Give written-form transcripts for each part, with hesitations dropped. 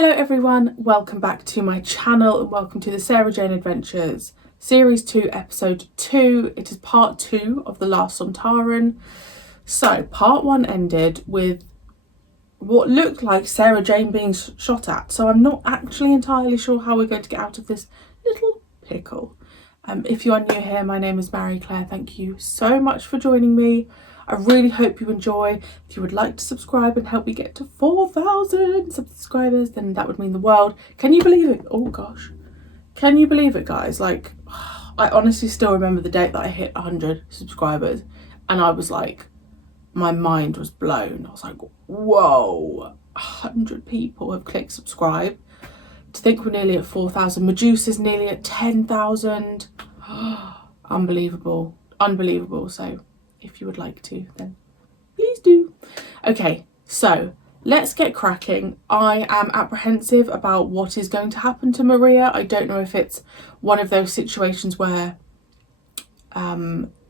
Hello everyone, welcome back to my channel and welcome to the Sarah Jane Adventures Series 2 Episode 2. It is part 2 of the last Sontaran. So part 1 ended with what looked like Sarah Jane being shot at. So I'm not actually entirely sure how we're going to get out of this little pickle. If you are new here, my name is Marie-Clare. Thank you so much for joining me. I really hope you enjoy. If you would like to subscribe and help me get to 4,000 subscribers, then that would mean the world. Can you believe it? Oh gosh. Can you believe it, guys? Like, I honestly still remember the date that I hit 100 subscribers and I was like, my mind was blown. I was like, whoa, 100 people have clicked subscribe. To think we're nearly at 4,000. Medusa's nearly at 10,000. Unbelievable. Unbelievable. So if you would like to, then please do. Okay, so let's get cracking. I am apprehensive about what is going to happen to Maria. I don't know if it's one of those situations where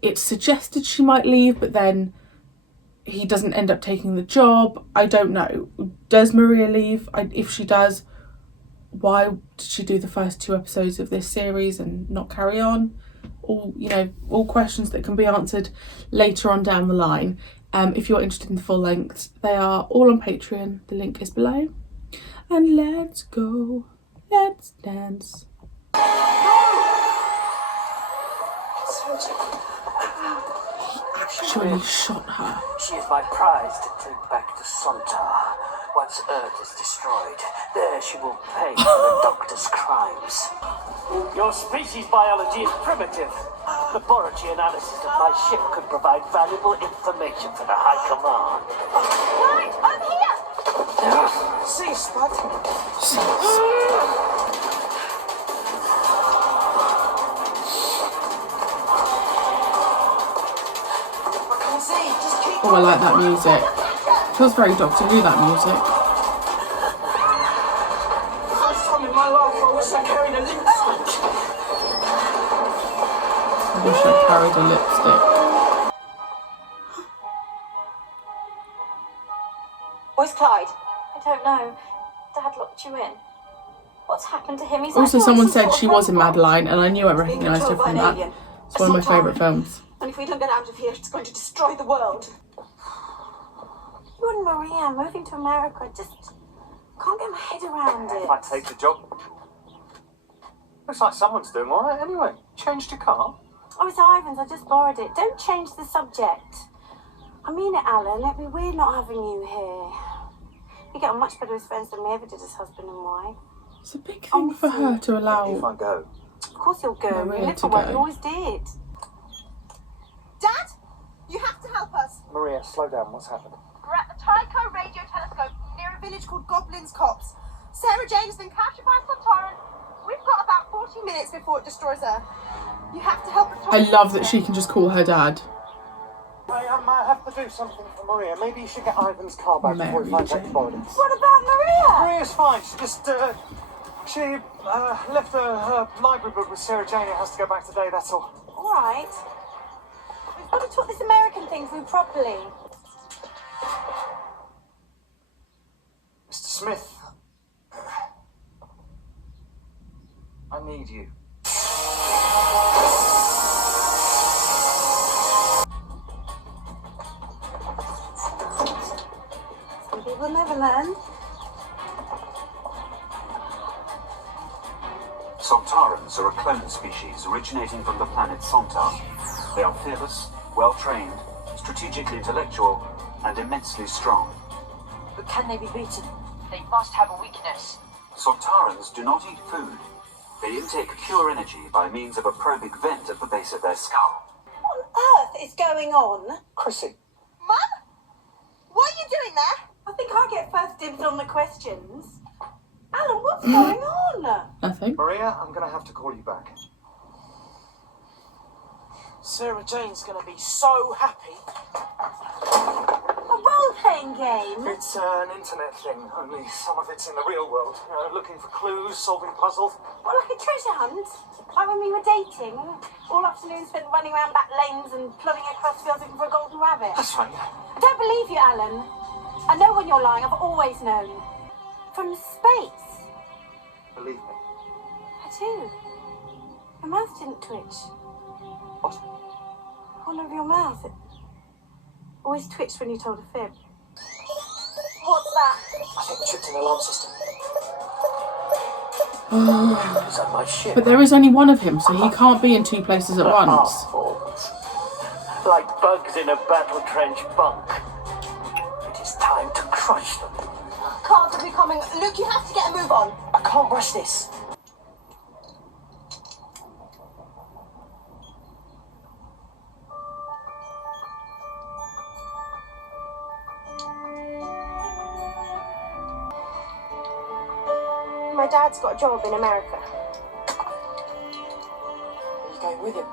it's suggested she might leave, but then he doesn't end up taking the job. I don't know. Does Maria leave? If she does, why did she do the first 2 episodes of this series and not carry on? All questions that can be answered later on down the line. If you're interested in the full lengths, they are all on Patreon. The link is below. And let's go. Let's dance. He actually shot her. She is my prize to take back to Sontar. Once Earth is destroyed, there she will pay for the Doctor's crimes. Your species biology is primitive. Laboratory analysis of my ship could provide valuable information for the High Command. Right, I'm here! See, Spud. What can I say? Just keep Oh, I like that music. Feels very Doctor Who, that music. First time in my life I wish I carried a lipstick. I wish I carried a lipstick. Where's Clyde? I don't know. Dad locked you in. What's happened to him? He's Also, acting someone like some said sort she of was in robot. Madeline, and I knew I Being recognised her controlled by from an that. alien. It's one of my Sontaran. favourite films. And if we don't get out of here, it's going to destroy the world. You and Maria moving to America, just can't get my head around it. If I take the job. Looks like someone's doing all right anyway. Changed your car? Oh, it's Ivan's. I just borrowed it. Don't change the subject. I mean it, Alan. It'd be weird not having you here. You get on much better as friends than we ever did as husband and wife. It's a big thing for her to If allow. I go. Of course you'll go. Maria You live to for what go. you always did. Dad, you have to help us. Maria, slow down. What's happened? We're at the Tycho Radio Telescope near a village called Goblin's Copse. Sarah Jane has been captured by Sontaran. We've got about 40 minutes before it destroys her. You have to help us. I love that she can just call her dad. I might have to do something for Maria. Maybe you should get Ivan's car back before we find Mary out about it. What about Maria? Maria's fine. She just, she left her library book with Sarah Jane. It has to go back today, that's all. All right. We've got to talk this American thing through properly. Mr. Smith. I need you. Some people never learn. Sontarans are a clone species originating from the planet Sontar. They are fearless, well-trained, strategically intellectual, and immensely strong. But can they be beaten? They must have a weakness. Sontarans do not eat food. They intake pure energy by means of a probing vent at the base of their skull. What on earth is going on? Chrissy. Mum? What are you doing there? I think I get first dibs on the questions. Alan, what's going on? Nothing. Maria, I'm going to have to call you back. Sarah Jane's gonna be so happy. A role-playing game? It's an internet thing, only some of it's in the real world. Looking for clues, solving puzzles. What, like a treasure hunt? Like when we were dating? All afternoon spent running around back lanes and plodding across fields looking for a golden rabbit. That's right. I don't believe you, Alan. I know when you're lying. I've always known. from space. Believe me. I do. Your mouth didn't twitch. What? The corner of your mouth. It always twitched when you told a fib. What's that? I think it tripped an alarm system. Is that my ship? But there is only one of him, so he can't be in two places at once. Half-forms. Like bugs in a battle trench bunk. It is time to crush them. Cars will be coming. Luke, you have to get a move on. I can't rush this. My dad's got a job in America. Are you going with him?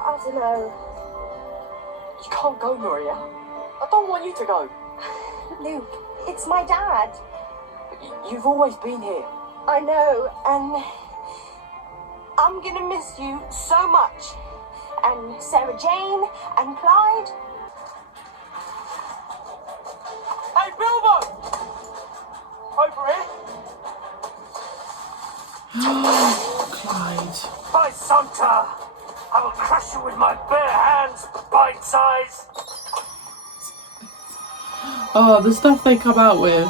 I don't know. You can't go, Maria. I don't want you to go. Luke, it's my dad. But you've always been here. I know, and I'm gonna miss you so much. And Sarah Jane and Clyde. Hey, Bilbo! Over here. Clyde. By Sontar, I will crush you with my bare hands, bite size. Oh, the stuff they come out with.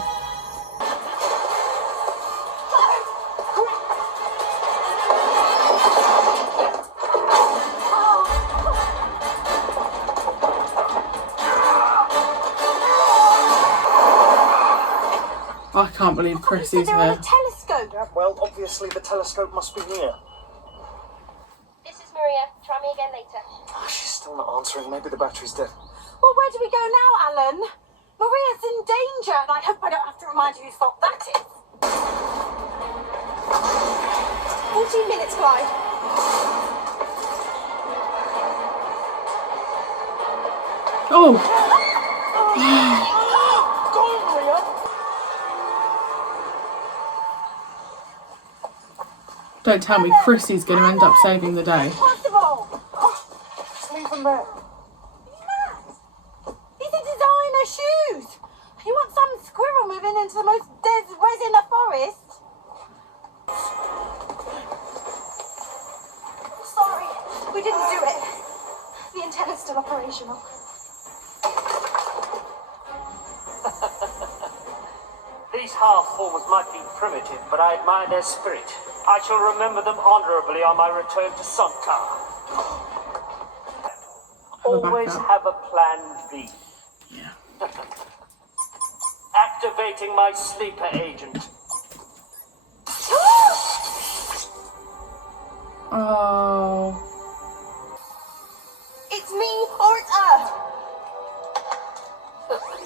I can't believe Chrissy's They're on here. a telescope. Yeah, well, obviously the telescope must be near. This is Maria. Try me again later. Oh, she's still not answering. Maybe the battery's dead. Well, where do we go now, Alan? Maria's in danger, and I hope I don't have to remind you whose fault that is. 14 minutes, Clyde. Oh! Go, Maria. Don't tell me Chrissy's going to end up saving the day. Impossible! Just leave them there. These are designer shoes! You want some squirrel moving into the most desert ways in the forest? Sorry, we didn't do it. The antenna's still operational. These half-forms might be primitive, but I admire their spirit. I shall remember them honourably on my return to Sontar. Always backup. have a plan B. Yeah. Activating my sleeper agent. Oh. It's me or it's Earth.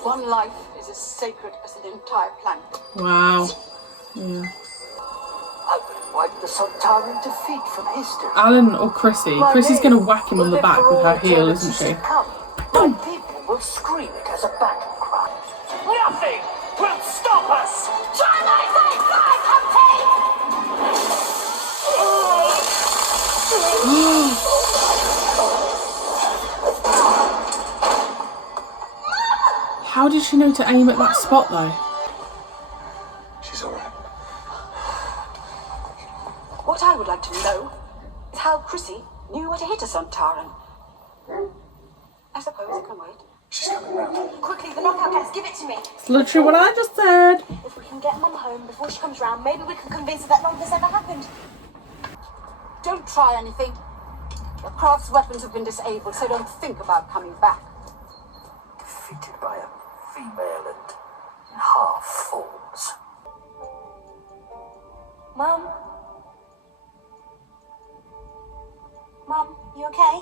One life is as sacred as an entire planet. Wow. Yeah. I will wipe the Sontaran defeat from history. Alan or Chrissy? Chrissy's going to whack him on the back with her heel, isn't she? My people will scream it as a battle cry. Nothing will stop us! Try my face first, How did she know to aim at that spot though? She's all right. What I would like to know is how Chrissy knew where to hit a Sontaran. I suppose it can wait. She's coming round. Quickly, the knockout gas, give it to me. It's literally what I just said. If we can get Mum home before she comes round, maybe we can convince her that none of this ever happened. Don't try anything. The craft's weapons have been disabled, so don't think about coming back. Defeated by a female and half-forms. Mum? Mum, you okay?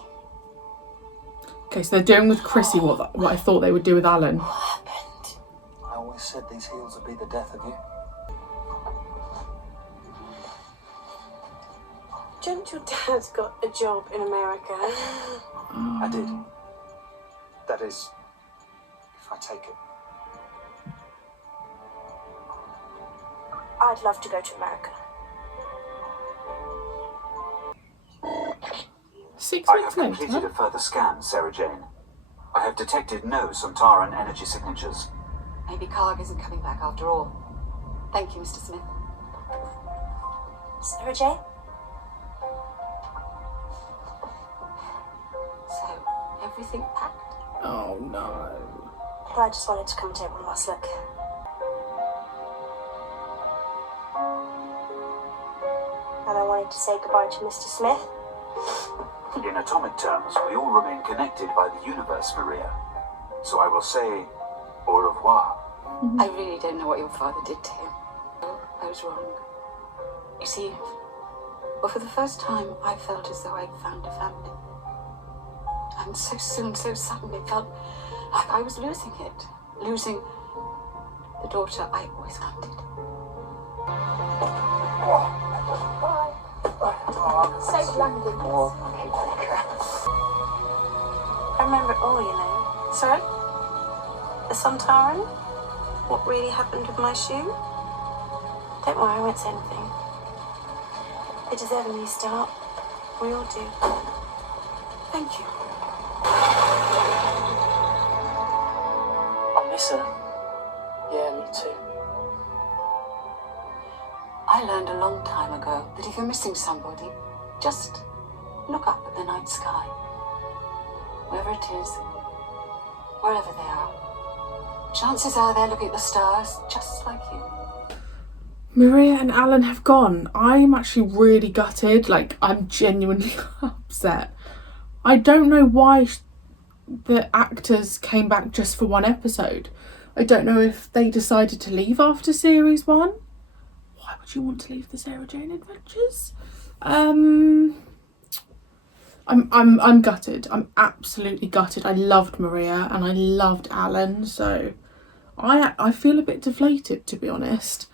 Okay, so they're doing with Chrissy what I thought they would do with Alan. I always said these heels would be the death of you. Don't your dad's got a job in America? I did. That is, if I take it. I'd love to go to America. 6 I have weeks completed later. a further scan, Sarah Jane. I have detected no Sontaran energy signatures. Maybe Karg isn't coming back after all. Thank you, Mr. Smith. Sarah Jane? So, everything packed? Oh no. I just wanted to come and take one last look. And I wanted to say goodbye to Mr. Smith. In atomic terms, we all remain connected by the universe, Maria. So I will say au revoir. I really don't know what your father did to him. I was wrong. You see, well, for the first time, I felt as though I'd found a family. And so soon, so suddenly, it felt like I was losing it. Losing the daughter I always wanted. Safe landing. I remember it all, you know. Sorry? The Sontaran? What really happened with my shoe? Don't worry, I won't say anything. They deserve a new start. We all do. Thank you. I miss her. Yeah, me too. I learned a long time ago that if you're missing somebody, just look up at the night sky. Wherever it is, wherever they are. Chances are they're looking at the stars just like you. Maria and Alan have gone. I'm actually really gutted. Like, I'm genuinely upset. I don't know why the actors came back just for one episode. I don't know if they decided to leave after series 1. Why would you want to leave the Sarah Jane Adventures? I'm gutted. I'm absolutely gutted. I loved Maria and I loved Alan, so I feel a bit deflated, to be honest.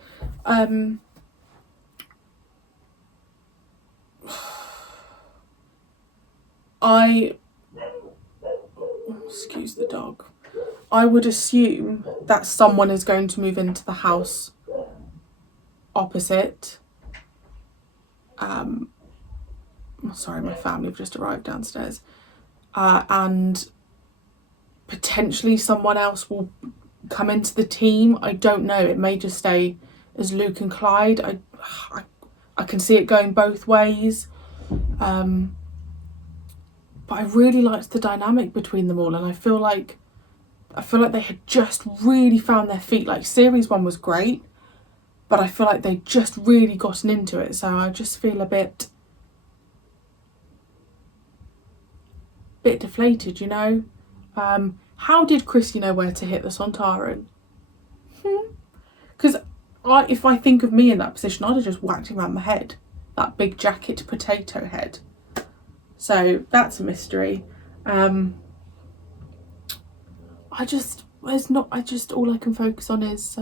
Excuse the dog. I would assume that someone is going to move into the house opposite. Sorry, my family have just arrived downstairs. And potentially someone else will come into the team. I don't know. It may just stay as Luke and Clyde. I can see it going both ways. But I really liked the dynamic between them all, and I feel like they had just really found their feet. Like, series 1 was great, but I feel like they just really gotten into it. So I just feel a bit deflated, you know. How did Chrissy know where to hit the Sontaran? Because if I think of me in that position, I'd have just whacked him around my head. That big jacket potato head. So that's a mystery. All I can focus on is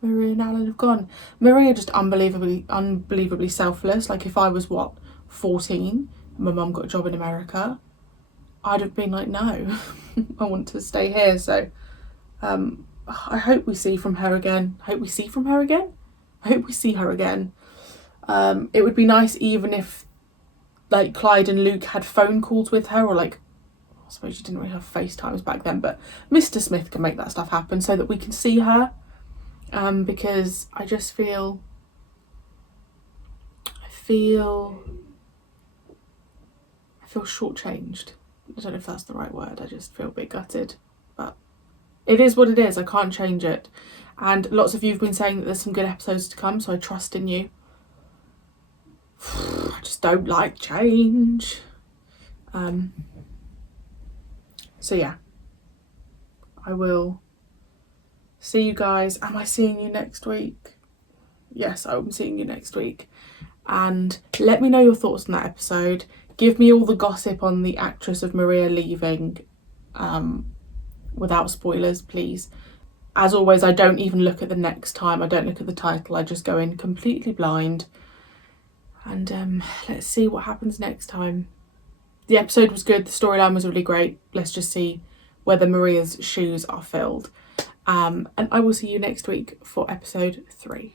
Maria and Alan have gone. Maria just unbelievably selfless. Like, if I was 14 and my mum got a job in America, I'd have been like, no, I want to stay here. So I hope we see from her again. I hope we see her again. It would be nice even if, like, Clyde and Luke had phone calls with her, or, like, I suppose you didn't really have FaceTimes back then, but Mr. Smith can make that stuff happen so that we can see her. Because I just feel shortchanged. I don't know if that's the right word. I just feel a bit gutted, but it is what it is. I can't change it. And lots of you have been saying that there's some good episodes to come, so I trust in you. I just don't like change. So yeah, I will see you guys. Am I seeing you next week? Yes, I'm seeing you next week. And let me know your thoughts on that episode. Give me all the gossip on the actress of Maria leaving, without spoilers, please. As always, I don't even look at the next time. I don't look at the title. I just go in completely blind. And let's see what happens next time. The episode was good. The storyline was really great. Let's just see whether Maria's shoes are filled. And I will see you next week for episode 3.